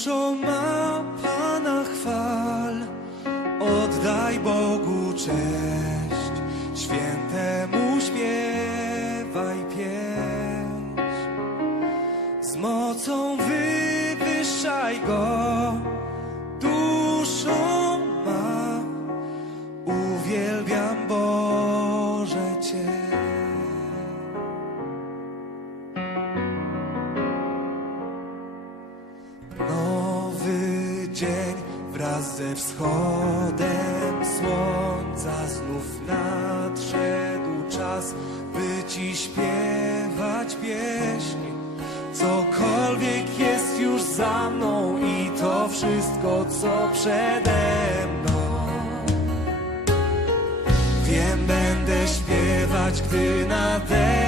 Duszo ma Pana chwal, oddaj Bogu cześć, świętemu śpiewaj pieśń. Z mocą wywyższaj Go, dzień wraz ze wschodem słońca znów nadszedł czas, by ci śpiewać pieśń. Cokolwiek jest już za mną i to wszystko, co przede mną. Wiem, będę śpiewać, gdy nadejdzie